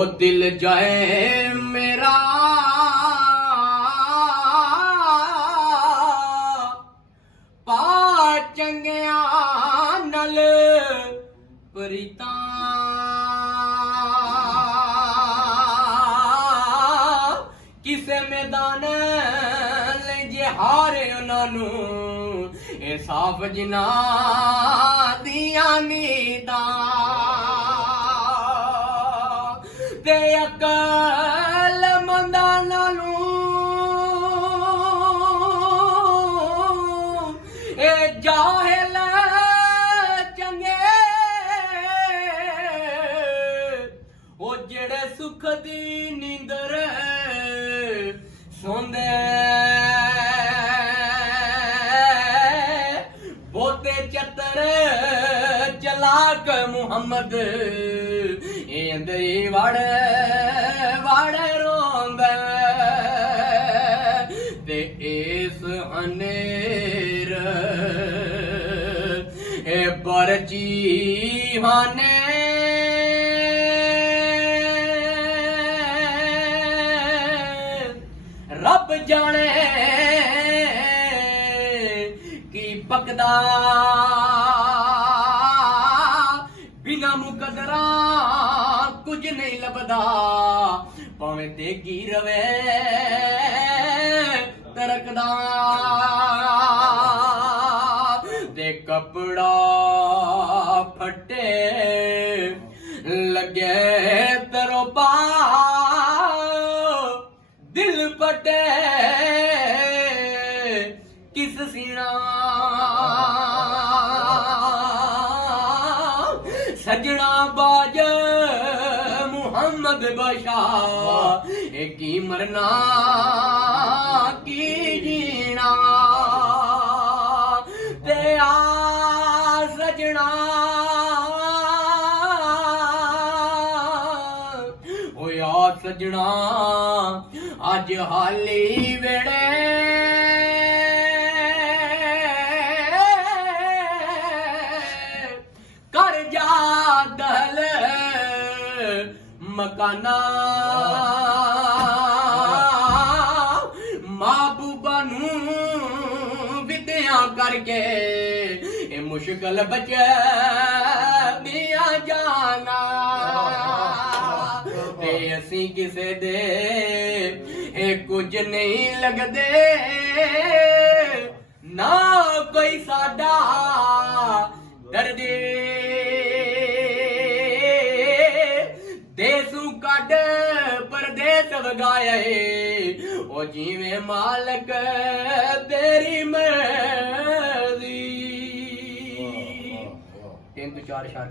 ओ दिल जाए मेरा पा चंगिया नल प्रीता किसे मैदान ले जे हारे उन्होंने ए साफ जिना दिया नीदा ते अकल मंदा नानू ए जाहिल चंगे ओ जेड़े सुख दी नींदर सोंदे बोते चतर चलाक मुहम्मद इंदरी वड़ वड़ रोंद ते इस अनेर ए बरची हाने रब जाने की पकदा बिना मुकदरा कुछ नहीं लभदा भावें तेगी रवे तरकदा ते कपड़ा फटे लगे तरो पा दिल पटे किस सीना सजना बाज मुहम्मद बशाह एक ही मरना की जीना ते आ सजना ओ या सजना अज हाली वेड़े कर जा दल मकाना महबूबा नू विद्या करके ए मुश्किल बचे दिया जाना ते असी किसे दे ए कुछ नहीं लगदे ना कोई साडा दर्दे देसू कड परदेस वगाया ओ जीवे मालक तेरी मर्जी 3 ਤੋਂ 4 शार